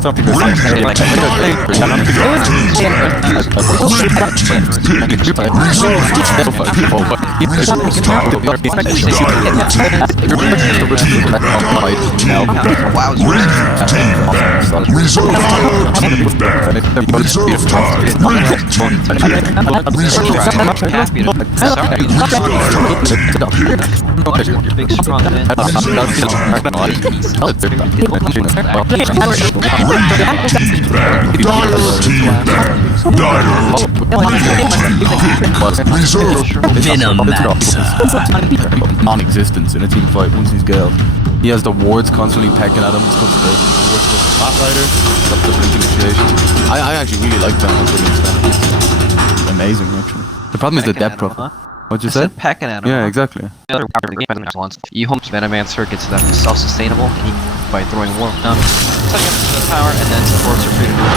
something that's big strong man. non-existence in a team fight once he's gale. He has the wards constantly pecking at him. It's called the wards with the fat rider. That's different intimidation. I actually really like that. It's amazing actually. The problem is the depth profile. What'd you say? Pecking at him. Yeah, exactly. The other part of the game once you hope Venomancer gets them self-sustainable, and he by throwing warp down, setting up the tower, and then supports are free to do it.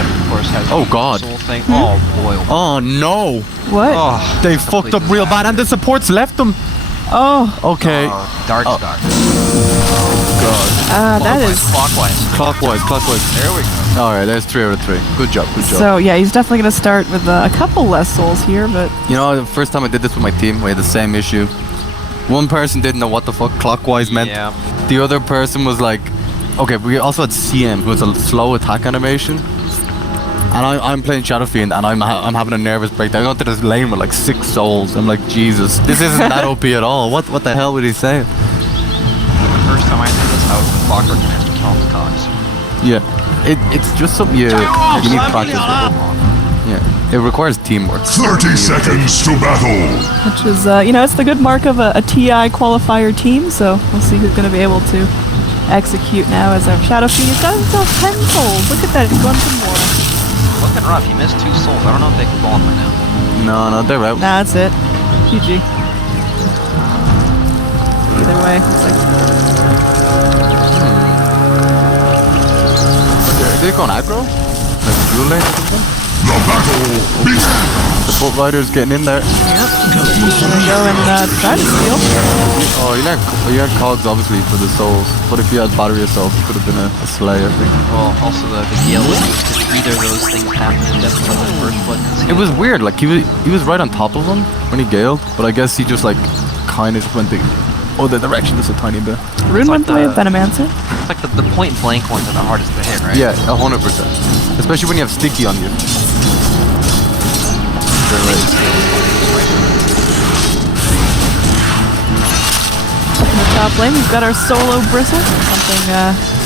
Of course, has oh god. Soul thing. Oh boy. Oh no. What? Oh, they fucked up real bad, and the supports left them. Oh. Okay. Dark Star. God. That is clockwise. There we go. Alright, there's 3 out of 3. Good job. So yeah, he's definitely gonna start with a couple less souls here, but you know, the first time I did this with my team, we had the same issue. One person didn't know what the fuck clockwise meant. Yeah. The other person was like, okay, we also had CM, who was a slow attack animation. And I'm playing Shadow Fiend, and I'm having a nervous breakdown. I got to this lane with like 6 souls. I'm like, Jesus, this isn't that OP at all. What the hell would he say? The first time I did this, I was with Clockwork and I had to count the cogs. Yeah, it's just something you need practice with. Yeah, it requires teamwork. 30 seconds to battle. which is you know, it's the good mark of a TI qualifier team. So we'll see who's gonna be able to execute now as our Shadow Fiend. He's got himself 10 souls. Look at that, he's going for more. Looking rough, he missed 2 souls. I don't know if they can ball him by now. No, they're out. Nah, that's it. GG. Either way, it's like... Did it go on aggro? Like dual lane or something? The battle begins. The foot rider's getting in there. Yep. He's gonna go and try to steal. Oh, you had cogs obviously for the souls, but if you had battery yourself, it could have been a slay, I think. Well, also the Gale was either of those things happened. That's like the first blood. It was weird, like he was right on top of him when he galed, but I guess he just like kind of just went the other direction just a tiny bit. Rune went the way of Venomancer. It's like the point blank ones are the hardest to hit, right? Yeah, 100%. Especially when you have sticky on you. In the top lane, we've got our solo Bristle. Something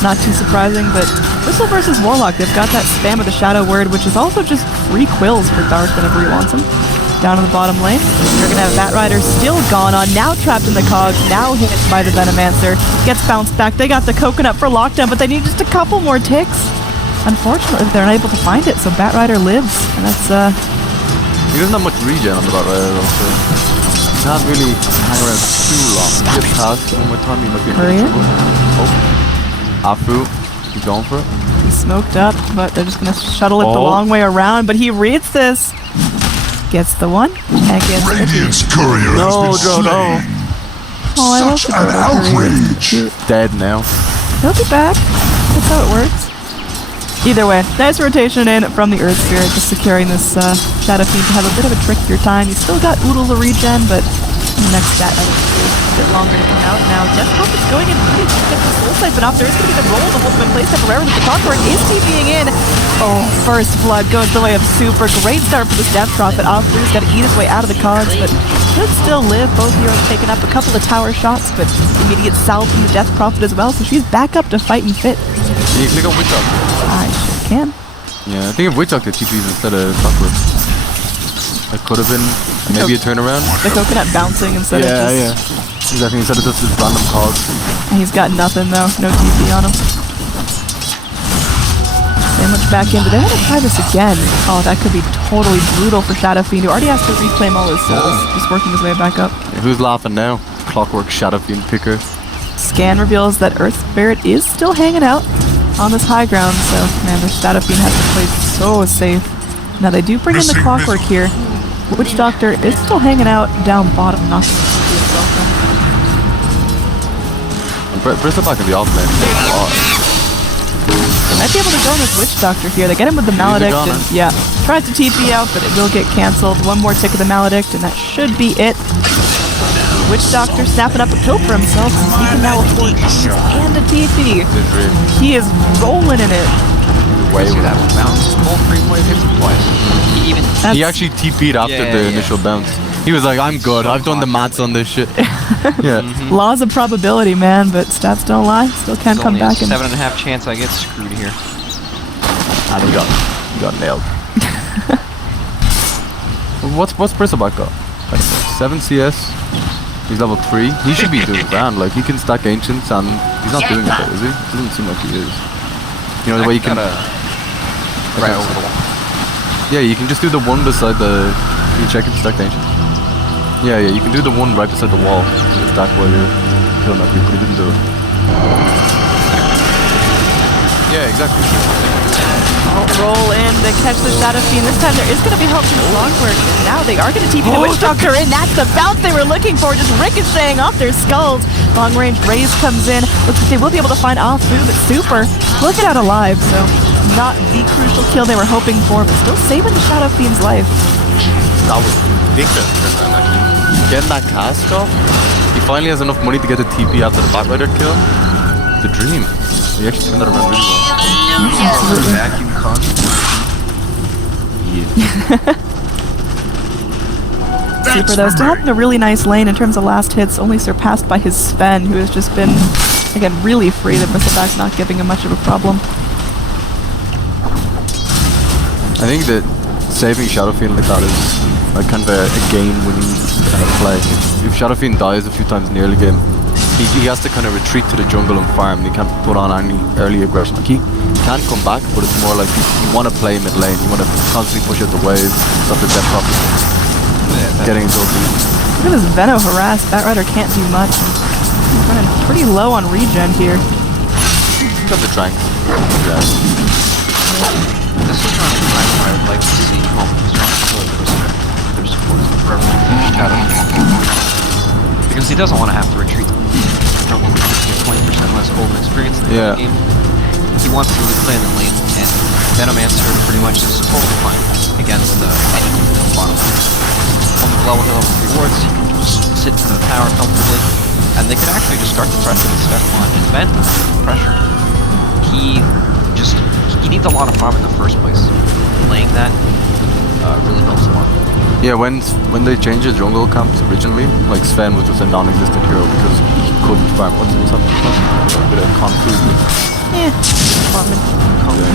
not too surprising, but Bristle versus Warlock, they've got that spam of the Shadow Word, which is also just free quills for Dark whenever he wants them. Down in the bottom lane, you're gonna have Bat Rider still gone on, now trapped in the cogs, now hit by the Venomancer. Gets bounced back. They got the coconut for lockdown, but they need just a couple more ticks. Unfortunately, they're unable to find it, so Bat Rider lives, and that's He doesn't have much regen on the Bat Rider though, so he can't really hang around too long. Get past one more time, you might be in trouble. Oh. Afu, he's going for it. He's smoked up, but they're just gonna shuttle it the long way around, but he reads this. Gets the one, and gets the Radiant's courier has been slain. Oh, I love Such an outrage. Dead now. He'll be back. That's how it works. Either way, nice rotation in from the Earth Spirit, just securing this Shadow Fiend to have a bit of a trickier time. He's still got oodles of regen, but the next stat a bit longer to come out. Now, Death Pop is going in really to get the soul siphon off. There is going to be the roll to hold him in place temporarily. The Clockwork is TPing in. Oh, first blood goes the way of Super. Great start for this Death Prophet. Off-Blue's got to eat his way out of the cogs, but should still live. Both heroes taking up a couple of tower shots, but immediate salve from the Death Prophet as well, so she's back up to fighting fit. Can you click on Witch Doctor? I sure can. Yeah, I think if Witch Doctor TPs instead of Clockwork. It could have been maybe a turnaround. The coconut bouncing instead of just... Yeah. Exactly, instead of just random cogs. And he's got nothing though, no TP on him. Sandwich back in, but they're gonna try this again. Oh, that could be totally brutal for Shadow Fiend, who already has to reclaim all his souls. Just working his way back up. Who's laughing now? Clockwork Shadow Fiend picker. Scan reveals that Earth Spirit is still hanging out on this high ground, so man, the Shadow Fiend has to play so safe. Now they do bring in the Clockwork here. Witch Doctor is still hanging out down bottom, not going to see himself then. Bristle back in the off lane. Might be able to go on this Witch Doctor here. They get him with the Maledict. gonna. And, yeah, tries to TP out, but it will get cancelled. One more tick of the Maledict, and that should be it. Witch Doctor snapping up a kill for himself. He can now afford keys and a TP. He is rolling in it. Way with that one bounce. Full free play hits him twice. He even He actually TP'd after Yeah, the yeah. initial bounce. He was like, I'm good. I've done the maths on this shit. Yeah. Laws of probability, man, but stats don't lie. Still can There's come only a back and 7.5 chance I get screwed here. And he got nailed. What's Bristleback got? Like 7 CS. He's level 3. He should be doing grand. Like he can stack ancients and he's not doing it though, is he? Doesn't seem like he is. You know the way you can Right over the wall. yeah, you can just do the one beside the. Can you check it stack ancient? Yeah, you can do the one right beside the wall. Just stack while you're killing that people. He didn't do it. Yeah, exactly. roll in to catch the Shadow Fiend. This time there is going to be help from Clockwork. Now they are going to TP the Witch Doctor in. That's the bounce they were looking for, just ricocheting off their skulls. Long range raise comes in. Looks like they will be able to find Afu, but Super will get out alive. So not the crucial kill they were hoping for, but still saving the Shadow Fiend's life. That was ridiculous for them, actually. Getting that cast off, he finally has enough money to get the TP after the Batrider kill. The dream. He actually turned that around really well. Vacuum Super though, still having a really nice lane in terms of last hits, only surpassed by his Sven, who has just been, again, really free. The Bristleback not giving him much of a problem. I think that saving Shadow Fiend like that is like kind of a game-winning kind of play. If Shadow Fiend dies a few times in the early game, he has to kind of retreat to the jungle and farm. He can't put on any early aggression. Like he can come back, but it's more like you want to play mid lane. You want to constantly push out the waves, stop the death pop, getting into ulti. Look at this Veno harass. Batrider can't do much. He's running pretty low on regen here. Got the tranks. Yeah. This is not a time where I'd like to see home their support forever Shadow. Because he doesn't want to have to retreat. He gets 20% less golden experience in the game. He wants to really play in the lane, and Venomancer pretty much is totally fine against anything in the bottom lane. On the level 3 wards, he can just sit in the tower comfortably, and they could actually just start to pressure the step on. And Ven, pressure, he needs a lot of farm in the first place. Playing that really helps him out. Yeah, when they changed the jungle camps originally, like Sven was just a non-existent hero because he couldn't farm. What's something? A bit of confused. Yeah, farming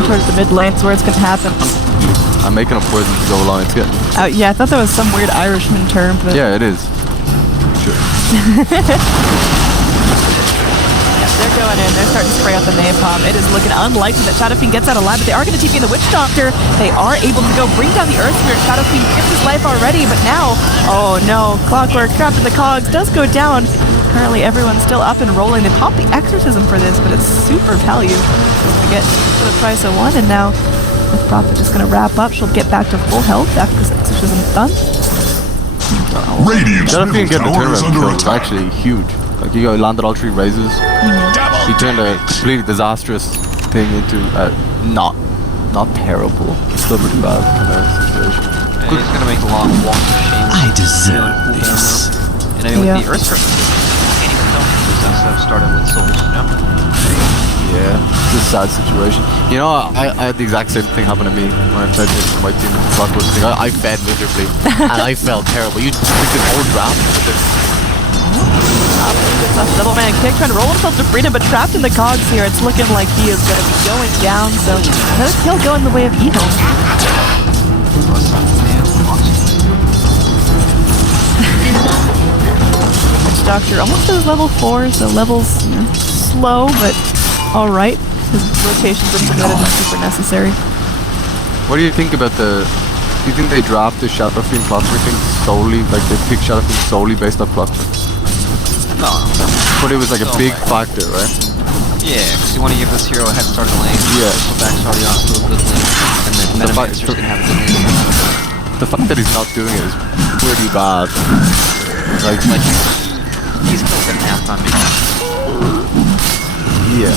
towards the mid lanes where it's gonna happen. I'm making up words as we go along. It's getting. Yeah, I thought that was some weird Irishman term, but Yeah, it is. Sure. they're going in. They're starting to spray out the napalm. It is looking unlikely that Shadow Fiend gets out alive, but they are going to TP in the Witch Doctor. They are able to go bring down the Earth Spirit. Shadow Fiend gives his life already, but now, oh no, Clockwork trapped in the cogs does go down. Currently, everyone's still up and rolling. They popped the Exorcism for this, but it's super value. We get for the price of one, and now with Prophet just going to wrap up, she'll get back to full health after this Exorcism's done. Radiant's Shadow Fiend middle getting a tower is turnaround under kill was attack. actually huge. Like he landed all 3 raises. He turned a completely disastrous thing into not terrible, still pretty bad kind of situation. And he's gonna make a long walk of shame. I deserve this. And I mean, with the Earth Spirit, can't even tell because that started with souls, you know? Yeah, it's a sad situation. You know, I had the exact same thing happen to me when I played with my team. Clockwork thing. I fed miserably, and I felt terrible. You took the whole draft with this. Gets a double man kick, trying to roll himself to freedom, but trapped in the cogs here. It's looking like he is going to be going down, so another kill going the way of Evil. Witch Doctor almost to his level 4, so levels slow, but alright. His rotations are submitted and super necessary. What do you think about the... Do you think they draft the Shadow Fiend Clockwork thing solely, like they pick Shadow Fiend solely based on Clockwork? No. But it was like a big factor, right? Yeah, because you want to give this hero a head start in the lane. Yeah. So back's already on to a good lane. And then Venomancer's going to have a good lane. The fact that he's not doing it is pretty bad. Like he's killed in half time. yeah.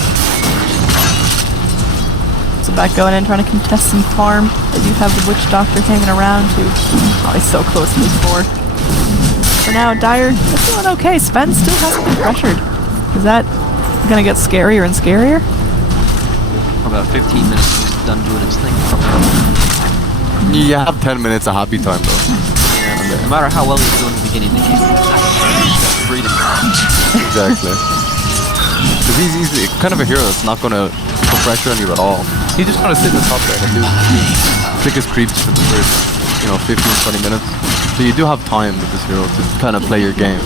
also back going in, trying to contest some farm. They do have the Witch Doctor hanging around too. Oh, he's so close to his 4. For now, Dire is doing okay. Sven still hasn't been pressured. Is that gonna get scarier and scarier? For about 15 minutes, he's done doing his thing. You have 10 minutes of happy time though. Yeah, no matter how well he's doing in the beginning of the game, freedom. Exactly. Because he's kind of a hero that's not gonna put pressure on you at all. He's just gonna sit in the top there and do pick his creeps for the first, 15-20 minutes. So you do have time with this hero to kind of play your game.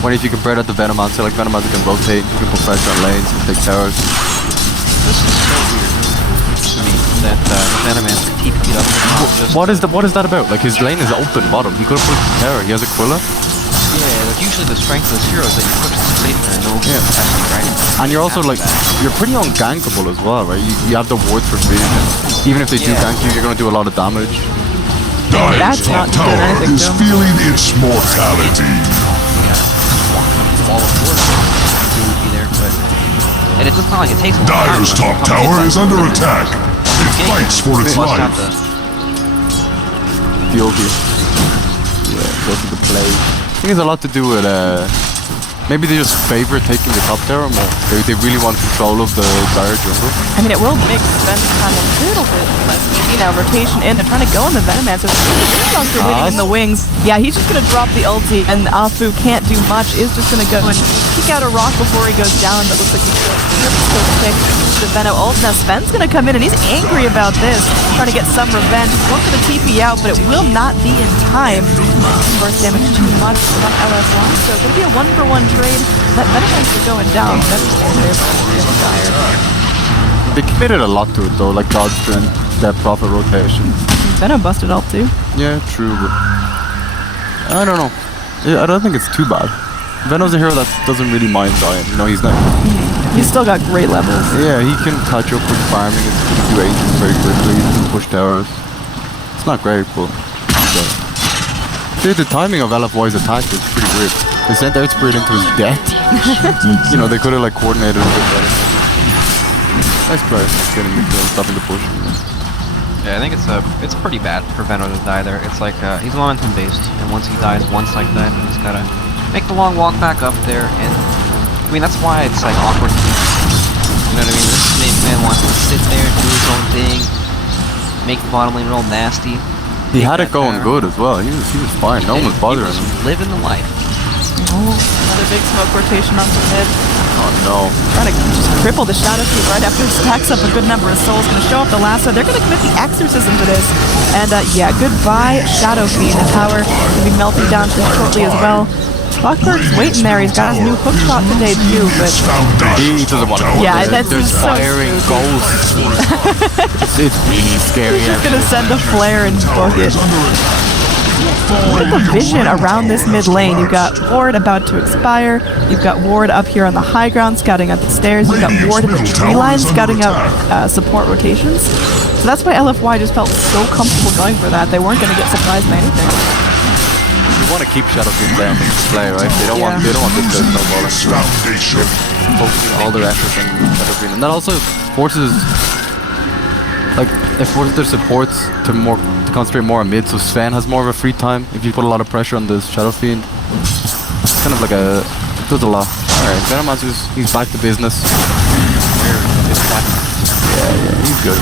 When if you compare that to Venomancer, like Venomancer can rotate, you can put pressure on lanes and take towers. This is so weird to me that Venomancer TP'd up the top just What is that about? Like his lane is open bottom. He could have pushed the tower. He has Aquila. Yeah, like usually the strength of this hero is that you push the space and no actually right. And you're also like, you're pretty ungankable as well, right? You have the wards for free. Even if they do gank you, you're gonna do a lot of damage. Dire's That's top not doing tower anything is to him. feeling its mortality. Wall of Wars would be there, but and it's just not like it takes a long time. Dire's top tower is under attack. It fights for its life. The OP. Yeah, go to the play. I think it's a lot to do with maybe they just favor taking the top tower more. They really want control of the Dire jungle. I mean, it will make Sven kind of a little bit less easy now. Rotation in, they're trying to go on the Venomancer. Monster waiting in the wings. Yeah, he's just going to drop the ulti, and Afu can't do much. Is just going to go and kick out a rock before he goes down. That looks like he's still pick the Veno ult. Now Sven's going to come in, and he's angry about this, trying to get some revenge. He's going to TP out, but it will not be in time. Burst damage too much from LS1, so it's going to be a 1-for-1 trade. That Venomancer going down. That's Dire. They committed a lot to it though, like God Strength, that profit rotation. Veno busted ult too. Yeah, true, but I don't know. Yeah, I don't think it's too bad. Veno's a hero that doesn't really mind dying. He's not. He's still got great levels. Yeah, he can catch up with farming. He can do agents very quickly. He can push towers. It's not great, but dude, the timing of LFY's attack is pretty weird. They sent out Spirit into his death. They could have like coordinated a bit better. Nice play, getting midfield, stopping the push. Yeah, I think it's pretty bad for Veno to die there. It's like he's momentum based, and once he dies once like that, he's gotta make the long walk back up there. And I mean that's why it's like awkward. You know what I mean? This man wants to sit there, do his own thing, make the bottom lane real nasty. He had it going good as well. He was fine. No one was bothering him. Living the life. Oh, another big smoke rotation onto mid. Oh no. Trying to just cripple the Shadow Fiend right after he stacks up a good number of souls. Going to show up the lasso. They're going to commit the exorcism to this. And yeah, goodbye Shadow Fiend. The tower will be melting down shortly as well. Clockwork's waiting there. He's got his new hook shot to debut, but He doesn't want to. yeah, that's There's so firing ghosts. It's really scary. he's going to send a flare and book it. Look at the vision around this mid lane. You've got Ward about to expire. You've got Ward up here on the high ground scouting out the stairs. You've got Ward in the tree line scouting out support rotations. So that's why LFY just felt so comfortable going for that. They weren't going to get surprised by anything. You want to keep Shadow Fiend down in this play, right? They don't want this to snowballing. Foundation. Focusing all their efforts on Shadow Fiend. And that also forces their supports to concentrate more on mid, so Sven has more of a free time if you put a lot of pressure on this Shadow Fiend. It's kind of like does a lot. Alright, Venomancer's he's back to business. Yeah, he's good.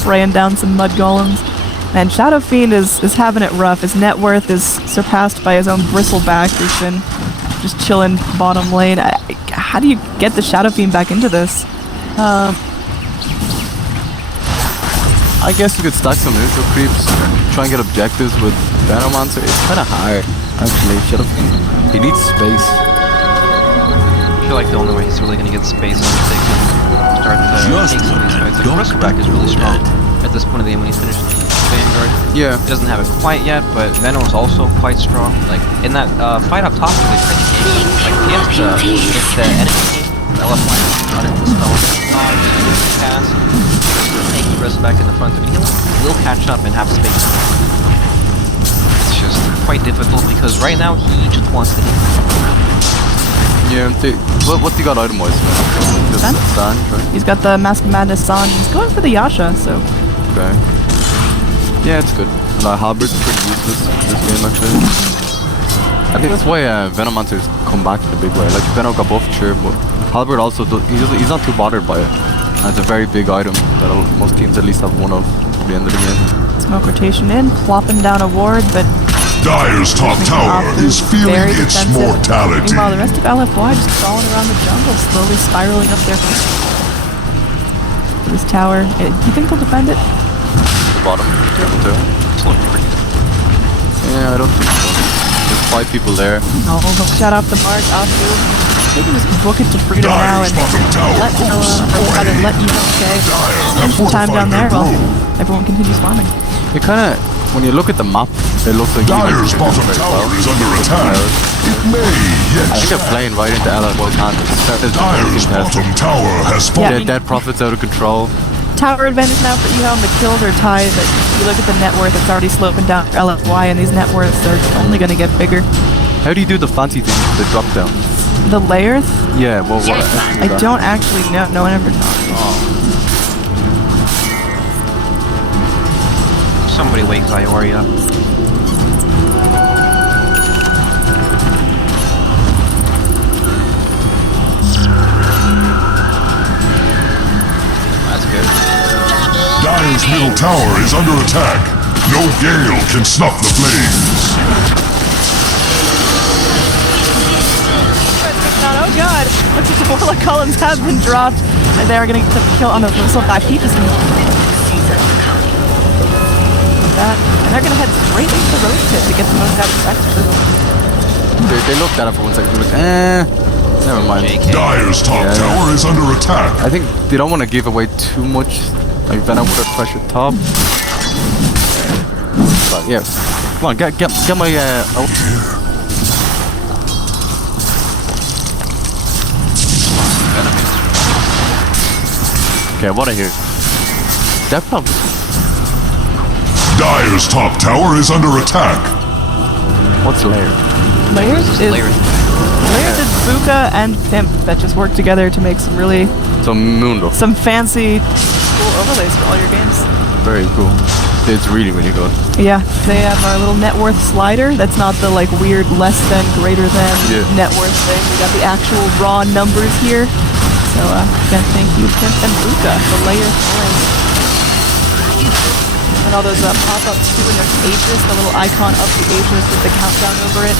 Spraying down some mud golems. And Shadow Fiend is having it rough. His net worth is surpassed by his own bristleback, who's been just chilling bottom lane. How do you get the Shadow Fiend back into this? I guess you could stack some neutral creeps, try and get objectives with Venomancer. It's kind of hard, actually. Shadow Fiend. He needs space. I feel like the only way he's really gonna get space is if they can start taking some of these fights. Like Bristleback is really strong at this point of the game when he's finished Vanguard. Yeah. He doesn't have it quite yet, but Veno is also quite strong. Like in that fight up top, they tried to game. Like if the enemy team, the LF line, not into the spell, pass, take Bristleback in the front. I mean, he'll catch up and have space. It's just quite difficult because right now he just wants to hit. Yeah, what's he got item-wise? Just Sand? sand, right? He's got the Mask of Madness on. He's going for the Yasha, so Okay. Yeah, it's good. Halberd's pretty useless in this game, actually. I think that's why Venomancers come back in a big way. Like, Venom got buffed, sure, but Halberd also he's not too bothered by it. And it's a very big item that most teams at least have one of at the end of the game. smoke rotation in, plopping down a ward, but Dire's top tower is feeling very its defensive. mortality. Meanwhile, the rest of LFY just crawling around the jungle, slowly spiraling up their this tower. Do you think they'll defend it? Bottom, level 2. Yeah, I don't think so. There's 5 people there. Oh, shut off the mark, Afu. They can just book it to freedom now and let spend some time down there while everyone continues farming. It kind of, when you look at the map, it looks like Dire's bottom tower is under attack. It may yet I think they're playing right into LFY's hand. Dire's bottom tower has fallen. Yeah, dead profits out of control. Tower advantage now for Ehome. The kills are tied, but you look at the net worth, it's already sloping down for LFY, and these net worths are only going to get bigger. How do you do the fancy thing, the drop down? The layers? Yeah, well, what? I don't actually know. No one ever taught me. Somebody wake Iori up. That's good. Dire's middle tower is under attack. No gale can snuff the flames. Oh god! Looks like the Warlock Collins have been dropped, and they are getting the kill on the whistle by Peepus. That, and they're gonna head straight into the Rose Pit to get the most out of Spectre. They looked at it for 1 second, they're like, never mind. Dire's top tower is under attack. I think they don't want to give away too much. Like Venom would have pressured top. But yeah, come on, get my Okay, what I hear? Death pump. Dire's top tower is under attack. What's layer? Layers is Layers. Layers is Buka and Pimp that just work together to make some really Mundo. some fancy cool overlays for all your games. Very cool. It's really, really good. Yeah, they have our little net worth slider. That's not the like weird less than, greater than net worth thing. We got the actual raw numbers here. So again, thank you, Pimp and Buka, the layer toys. And all those pop-ups too in their Aegis, the little icon of the Aegis with the countdown over it.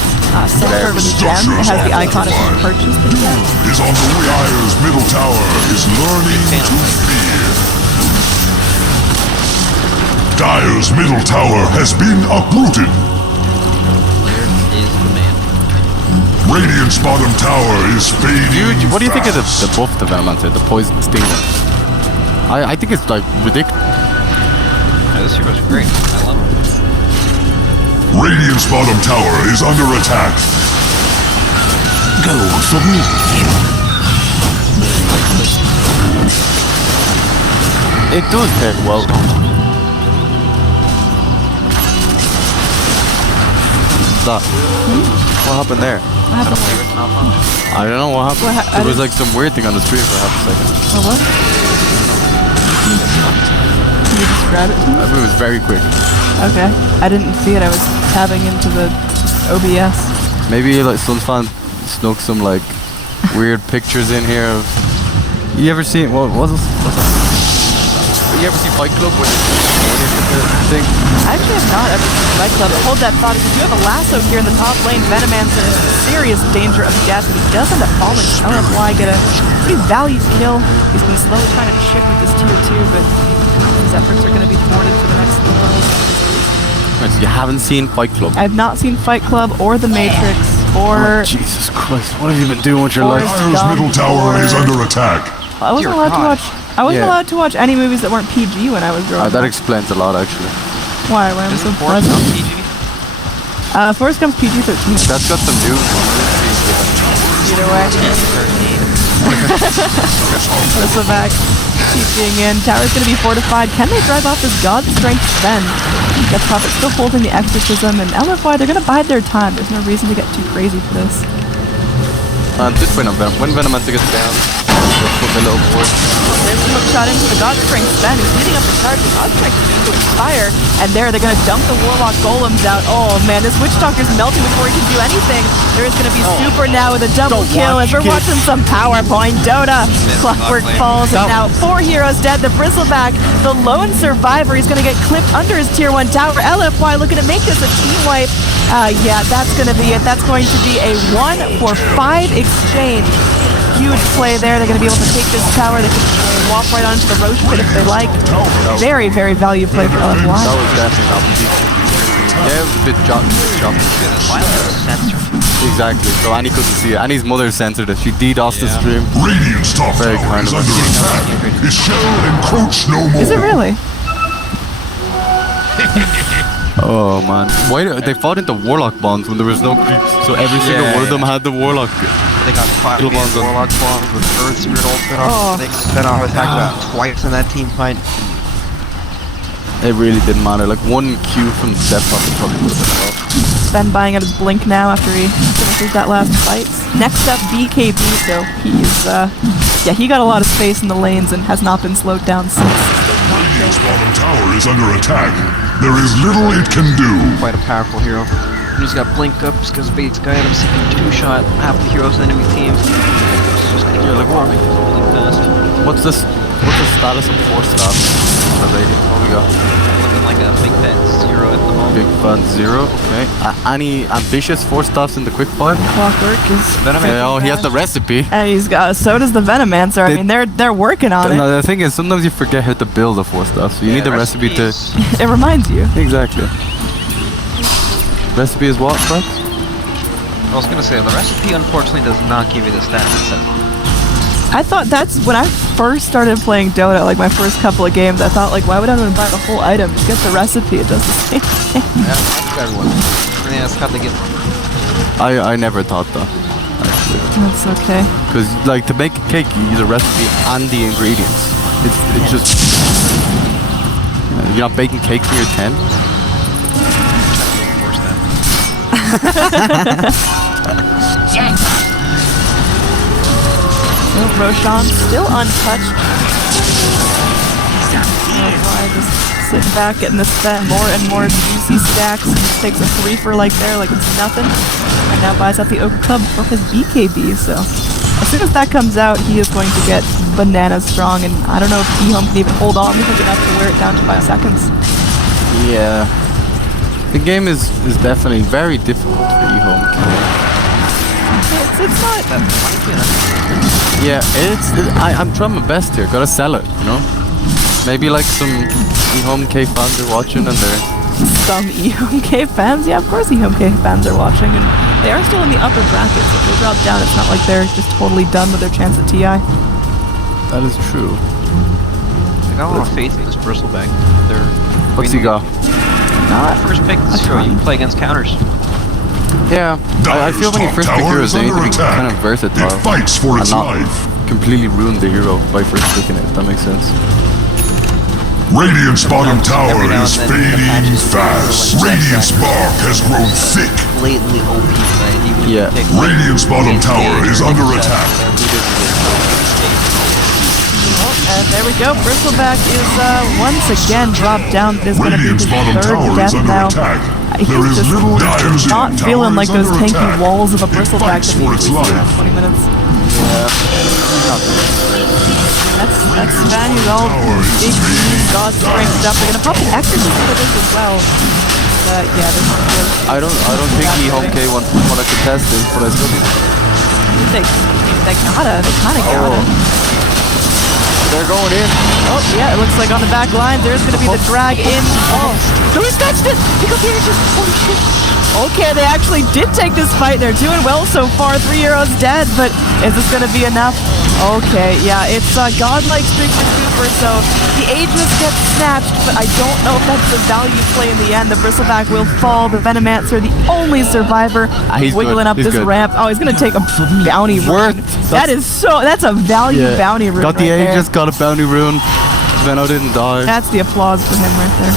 Center over the gem, it has the icon of the purchase the gem. Is on the way. Dire's middle tower is learning to fear. Dire's middle tower has been uprooted. Layer is the man. Radiant's bottom tower is fading. Dude, what do you think of the fast. buff the Venom the poison sting one? I think it's like ridiculous. Yeah, this hero's great. I love it. Radiant's bottom tower is under attack. Go for me. It does hit well. That. What happened there? What happened there? I don't know what happened. I There was didn't- like some weird thing on the stream for half a second. Oh, what? Can you describe it to me? It was very quick. Okay. I didn't see it. I was tabbing into the OBS. Maybe like Sunfan snuck some like weird pictures in here of. You ever seen what was this? You ever see Fight Club when thing? I actually have not ever seen Fight Club. Hold that thought, because you have a lasso here in the top lane. Venomancer is in serious danger of death, and he does end up falling. LFY get a pretty valiant kill. He's been slowly trying to chip with this tier 2, but his efforts are going to be thwarted for the next little while. So you haven't seen Fight Club? I've not seen Fight Club or The Matrix or... Jesus Christ! What have you been doing with your Or- life? Dire's middle tower is under attack. I wasn't Dear allowed to God. watch... I wasn't Yeah. allowed to watch any movies that weren't PG when I was growing That up. explains a lot, actually. Why? Why am I so Isn't Forrest pleasant? on PG? Forrest Gump's PG-13. That's got some news. Either way. Listen back. Keeping in. Tower's going to be fortified. Can they drive off this God Strength Sven? Death Prophet still holding the Exorcism, and LFY, they're going to bide their time. There's no reason to get too crazy for this. And this point, when Venomancer gets down, just put the little board. There's a hook shot into the Godspring. Sven is leading up the charge. The Godspring to fire. And there, they're going to dump the Warlock Golems out. Oh man, this Witch Doctor's melting before he can do anything. There is going to be Super now with a double kill as we're watching some PowerPoint Dota. Clockwork falls and now 4 heroes dead. The Bristleback, the lone survivor, he's going to get clipped under his tier 1 tower. LFY looking to make this a team wipe. Yeah, that's going to be it. That's going to be a 1-for-5 exchange. Huge play there. They're going to be able to take this tower. They can walk right onto the Roche pit if they like. Very, very value play for LFY. That was definitely not easy. Yeah, it was a bit choppy. Exactly. So Annie couldn't see it. Annie's mother censored it. She DDoSed the stream. Radiant's top Very tower kind is of under attack. It shall encroach no more. Is it really? Oh man. Why they fought into Warlock bonds when there was no creeps? So every single one of them had the Warlock. They got 5 bonds on. Warlock bombs with Earth Spirit ultimate on. They spent off attack about twice in that team fight. It really didn't matter. Like 1 Q from Step Up probably would have been enough. Sven buying out his blink now after he finishes that last fight. Next up, BKB. So he's yeah, he got a lot of space in the lanes and has not been slowed down since. Radiant's bottom tower is under attack. There is little it can do. Quite a powerful hero. He's got blink up just because Bates got him seeking 2-shot half the heroes in the enemy team. Just gonna get really fast. What's the status of 4 stars? What we got? Looking like a big bet 0 at the moment. Big fun 0. Okay. Any ambitious 4 stars in the quick fight? Clockwork is. Oh, he has the recipe. And he's got. So does the Venomancer. I mean, they're working on it. No, the thing is, sometimes you forget how to build a 4 star, so you need the recipe to. It reminds you. Exactly. Recipe is what, Frank? I was gonna say, the recipe unfortunately does not give you the stats itself. I thought that's when I first started playing Dota, like my first couple of games, I thought like, why would I want to buy the whole item? Just get the recipe, it does the same thing. Yeah, that's everyone. Yeah, that's how they get. I never thought that, actually. That's okay. Because, like, to make a cake, you use a recipe and the ingredients. It's just... you're not baking cakes when you're 10? Roshan still untouched. I just sit back getting this more and more juicy stacks. He takes a 3 for like there, like it's nothing. And now buys out the Ogre Club for his BKB. So as soon as that comes out, he is going to get bananas strong. And I don't know if eHome can even hold on because enough to wear it down to 5 seconds. Yeah. The game is definitely very difficult for eHome. It's not. Yeah, I'm trying my best here. Gotta sell it, you know? Maybe like some eHome K fans are watching and they're... Some eHome K fans? Yeah, of course eHome K fans are watching. And they are still in the upper brackets. If they drop down, it's not like they're just totally done with their chance at TI. That is true. I got a lot of faith in this Bristleback. What's he got? Not. First pick this hero, you can play against counters. Yeah, I feel when you first pick heroes, they need to be kind of versatile. It fights for and its not life. completely ruin the hero by first picking it. That makes sense. Radiant's bottom tower is fading fast. Radiant's bark has grown thick. Blatantly OP, right? Yeah. Radiant's bottom tower is under attack. And there we go. Bristleback is once again dropped down. This is going to be his Radiant's bottom third tower death is under now. attack. He's There is just little Dire's not tower feeling is like those under tanky attack. walls of a It Bristleback fights that for he its usually sees life. around 20 minutes. That's Spaniard's all big gods strength up. They're gonna pop an exorcism for this as well. But yeah, this is I don't think eHome K want to contest this, but I still think they kinda got it. they're going in. Oh yeah, it looks like on the back line there's gonna be the drag in. Oh, no, he snatched it! Because here just holy shit. Okay, they actually did take this fight. They're doing well so far. 3 heroes dead, but is this gonna be enough? Okay, yeah, it's godlike streak for Super, so the Aegis gets snatched, but I don't know if that's the value play in the end. The Bristleback will fall. The Venomancer, the only survivor, He's wiggling good. up He's this good. ramp. Oh, he's gonna take a bounty rune. That's a value bounty rune. Got the right there. Aegis, got a bounty rune. Venno didn't die. That's the applause for him right there.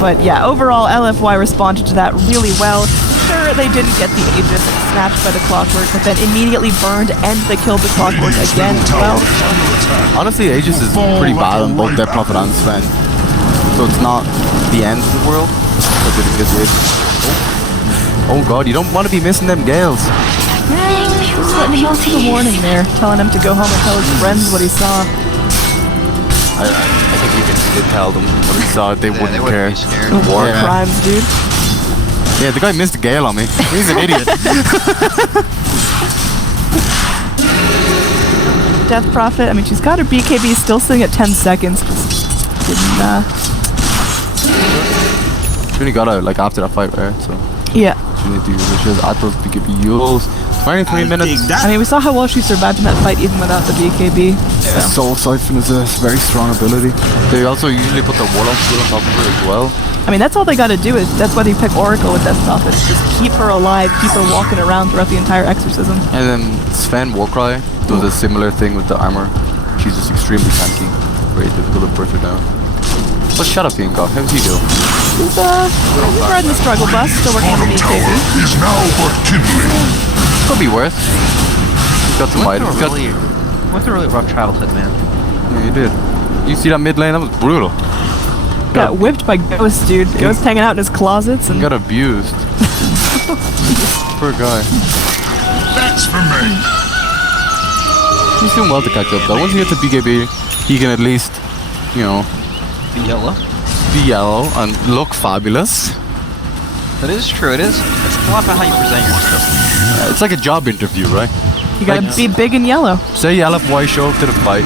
But yeah, overall, LFY responded to that really well. sure they didn't get the Aegis snatched by the Clockwork, but then immediately burned and they killed the Clockwork again as well. Honestly, Aegis is pretty bad on both Death Prophet and Sven. So it's not the end of the world. But they didn't get the Aegis. Oh god, you don't want to be missing them Gales. Just letting him know the warning there, telling him to go home and tell his friends what he saw. I think even if he did tell them what he saw, they wouldn't they care. Be scared. War Yeah. crimes, dude. Yeah, the guy missed a Gale on me. He's an idiot. Death Prophet, I mean, she's got her BKB still sitting at 10 seconds. Just didn't, She only got out like after that fight, right? So yeah. she need to use at those BKB Yules. 23 minutes. I mean, we saw how well she survived in that fight even without the BKB. Soul Siphon is a very strong ability. They also usually put the Warlock skill on top of her as well. I mean, that's all they gotta do. That's why they pick Oracle with Death Prophet. Just keep her alive, keep her walking around throughout the entire exorcism. And then Sven Warcry does a similar thing with the armor. She's just extremely tanky. Very difficult to push her down. What's Shadow Fiend got? How's he doing? He's riding the struggle bus, still working on the Bottom BKB. tower is now but kindling. Could be worse. He's got some items. Went through a really rough childhood, man. Yeah, he did. You see that mid lane? That was brutal. Got whipped by Ghost, dude. Ghost hanging out in his closets and... He got abused. Poor guy. That's for me. He's doing well to catch up though. Once he gets to BKB, he can at least, you know, Be yellow. be yellow and look fabulous. That is true, it is. It's a lot about how you present yourself. It's like a job interview, right? You gotta be big and yellow. Say LFY show up to the fight,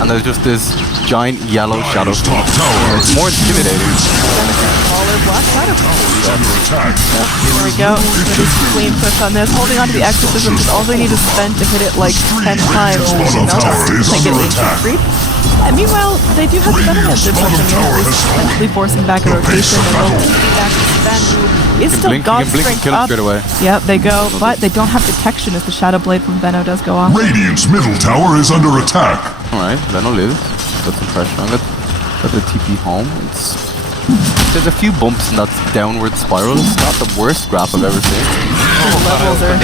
and there's just this giant yellow shadow. Top tower It's more intimidating. Baller Black Shadow. is under attack. There we go. Really clean push on this. Holding on to the exorcism is all they need to spend to hit it like 10 times. Bottom tower is Like under it attack. creep. And meanwhile, they do have the Venomous pushing in, essentially forcing back a rotation and rolling back to Sven, who is still Blink, God you can blink and strength kill it up. straight away. Yep, they go, but they don't have detection as the Shadow Blade from Venno does go off. Radiant's middle tower is under attack. Alright, Venno lives. Got some pressure on it. Got the TP home. There's a few bumps in that downward spiral. It's not the worst grab I've ever seen. The levels are...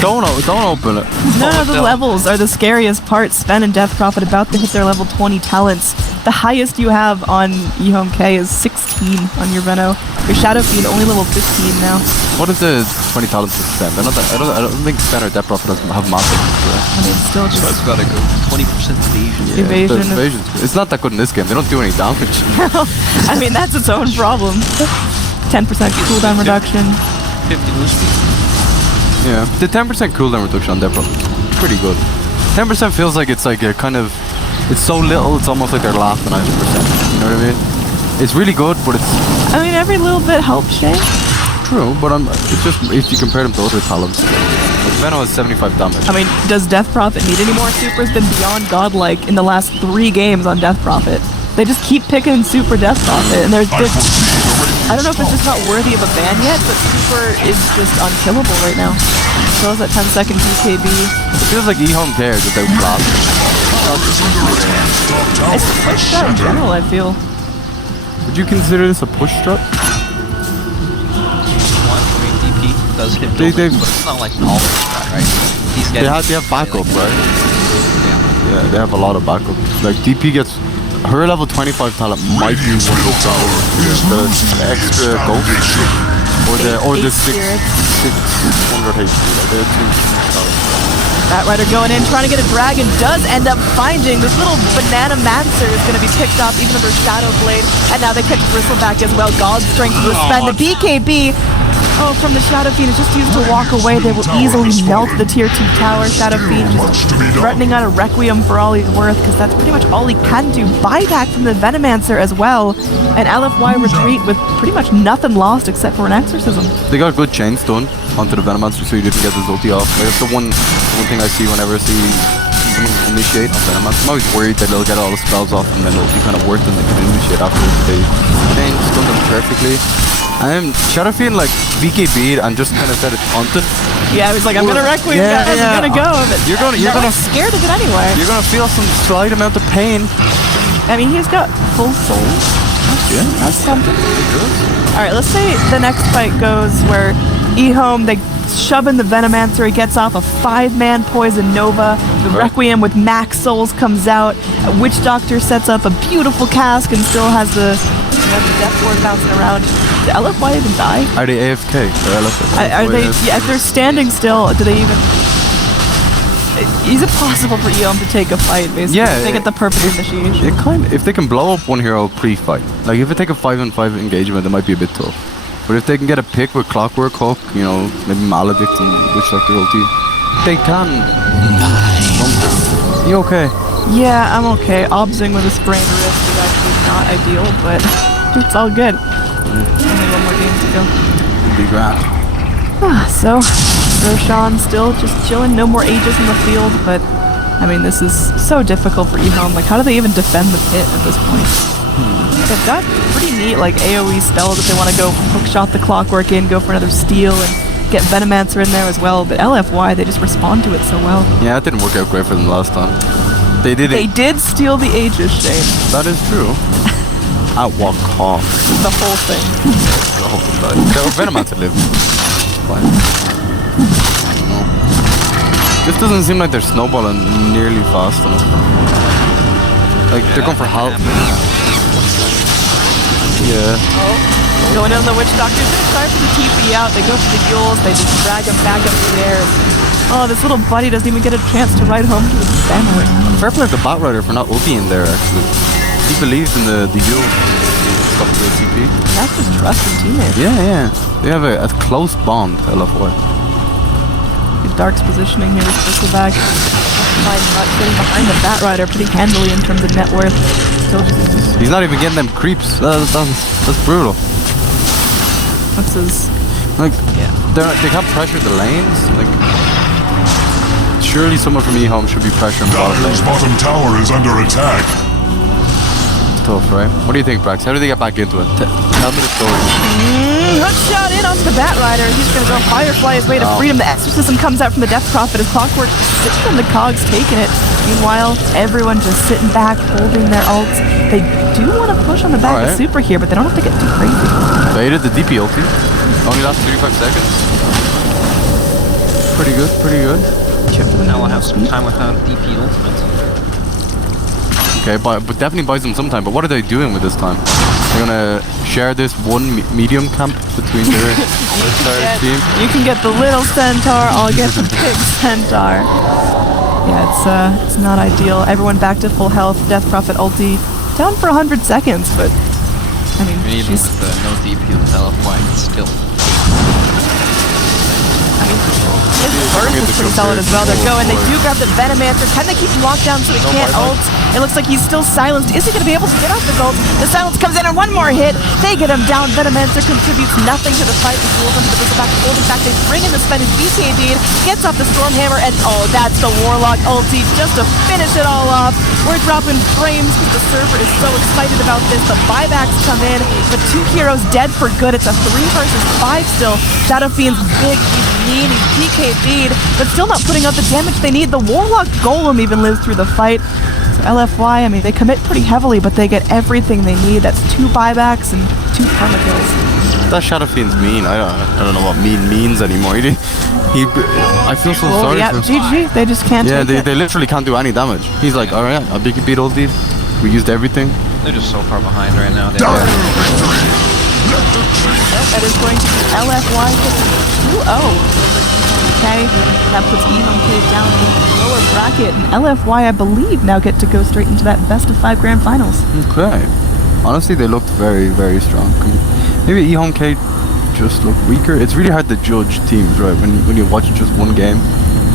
Don't open it. No, the levels are the scariest part. Sven and Death Prophet about to hit their level 20 talents. The highest you have on eHome K is 16 on your Venno. Your Shadow Fiend only level 15 now. What is the 20 talents for Sven? I don't think Sven or Death Prophet have massive. I mean, it's still So just it's gotta go 20% evasion. evasion. The evasion's good. It's not that good in this game. They don't do any damage. I mean, that's its own problem. 10% cooldown reduction. 50 move speed. Yeah, the 10% cooldown reduction on Death Prophet is pretty good. 10% feels like it's like a kind of, it's so little, it's almost like they're laughing at 90%. You know what I mean? It's really good, but it's I mean, every little bit helps, Shay. true. But it's just if you compare them to other talents. Like Venno has 75 damage. I mean, does Death Prophet need any more supers than Beyond Godlike in the last 3 games on Death Prophet? They just keep picking Super Death Prophet, and there's I don't know if it's just not worthy of a ban yet, but Super is just unkillable right now. Still has that 10-second BKB. It feels like eHome cares without class. It's a push shot in general, I feel. Would you consider this a push strat? I mean, DP does hit They- buildings, but it's not like an all-in strat, right? He's They have backup, right? Yeah, they have a lot of backup. Like DP gets her level 25 talent might be one of the extra ghost or the 600 HP. Like they're two. Bat Rider going in, trying to get a dragon, does end up finding this little banana mancer is going to be picked up even under Shadow Blade, and now they catch Bristleback as well. God's strength will spend the BKB. Oh, from the Shadow Fiend is just used to walk away. They will easily melt the tier 2 tower. Shadow Fiend just threatening on a Requiem for all he's worth, because that's pretty much all he can do. Buyback from the Venomancer as well, and LFY retreat with pretty much nothing lost except for an exorcism. They got good chain stun onto the Venomancer so you didn't get the ulti off. Like, that's the one thing I see whenever I see someone initiate on Venomancer. I'm always worried that they'll get all the spells off and then it'll be kind of worth them. They can initiate afterwards. They chain stun them perfectly. And Shadow Fiend like BKB'd and just kind of said it's haunted. Yeah, he was like, I'm gonna Requiem, guys, I'm gonna go. But You're gonna scared of it anyway. You're gonna feel some slight amount of pain. I mean, he's got full soul. Yeah, That's something. Alright, let's say the next fight goes where eHome, they shove in the Venomancer, he gets off a 5-man Poison Nova, the Right. Requiem with max souls comes out, a Witch Doctor sets up a beautiful cask and still has the Death Ward bouncing around. Did LFY even die? Are they AFK? Are they, yeah, if they're standing still, do they even... Is it possible for eHome to take a fight, basically? Yeah, If they get the perfect initiation. It kind if they can blow up one hero pre-fight, like if they take a 5-on-5 engagement, it might be a bit tough. But if they can get a pick with Clockwork Hook, you know, maybe Maledict and Witch Doctor ulti, they can. You okay? Yeah, I'm okay. Obsing with a sprained wrist is actually not ideal, but it's all good. Only one more game to go. It'd be grand. So, Roshan still just chilling, no more Aegis in the field, but I mean, this is so difficult for eHome. Like, how do they even defend the pit at this point? They've got pretty neat, like, AoE spells if they want to go hookshot the Clockwork in, go for another steal, and get Venomancer in there as well, but LFY, they just respond to it so well. Yeah, it didn't work out great for them last time. They did steal the Aegis, Shane. That is true. At what cost? The whole thing. The whole thing. They were Venomancer live. Fine. I don't know. This doesn't seem like they're snowballing nearly fast enough. Like, they're going for help. Yeah. Going in on the Witch Doctor, just trying for the TP out. They go for the Yules, they just drag him back up in the air. Oh, this little buddy doesn't even get a chance to ride home to his family. Fair play to Batrider for not ulting there, actually. He believes in the Yule. Stop the TP. That's just trust in teammates. Yeah. They have a close bond, LFY. Dark's positioning here with Bristleback. Not getting behind the Batrider pretty handily in terms of net worth. Still just... He's not even getting them creeps. That's brutal. What's his... Like, Yeah. they can't pressure the lanes. Like, surely someone from eHome should be pressuring bottom Dyer's lane. bottom tower is under attack. It's tough, right? What do you think, Brax? How do they get back into it? Tell me the story. Hook shot in onto the Batrider. He's gonna go Firefly his way to freedom. The Exorcism comes out from the Death Prophet as Clockwork sitting on the cogs, taking it. Meanwhile, everyone just sitting back, holding their ults. They do want to push on the back of Alright. Super here, but they don't have to get too crazy. They did the DP ulti. Only lasts 35 seconds. Pretty good, pretty good. Now we'll have some time without DP ultimate. Okay, but definitely buys them some time. But what are they doing with this time? They're gonna share this one medium camp between their entire team. You can get the little Centaur, I'll get the big Centaur. Yeah, it's not ideal. Everyone back to full health. Death Prophet ulti down for 100 seconds, but I mean, Even she's... with no DP with LFY, it's still... His burst is pretty solid as well. They're going. They do grab the Venomancer. Can they keep him locked down so he can't ult? It looks like he's still silenced. Is he going to be able to get off his ult? The silence comes in and one more hit. They get him down. Venomancer contributes nothing to the fight. He pulls him to the back. In fact, they bring in the Sven who's BKB'd, gets off the Stormhammer, and oh, that's the Warlock ulti just to finish it all off. We're dropping frames because the server is so excited about this. The buybacks come in. The two heroes dead for good. It's a 3 versus 5 still. Shadow Fiend's big. He's mean. He's PKB'd, but still not putting out the damage they need. The Warlock Golem even lives through the fight. So LFY, I mean, they commit pretty heavily, but they get everything they need. That's 2 buybacks and 2 permakills. That Shadow Fiend's mean. I don't know what mean means anymore. I feel so sorry yeah, for GG. They just can't Yeah, take it. they literally can't do any damage. He's like, alright, I'll beat ulti. We used everything. They're just so far behind right now. That is going to be LFY 2-0. Okay, that puts eHome down in the lower bracket, and LFY, I believe, now get to go straight into that best of 5 grand finals. Okay. Honestly, they looked very, very strong. Maybe eHome K just looked weaker. It's really hard to judge teams, right? When you watch just one game,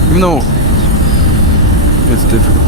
even though it's difficult.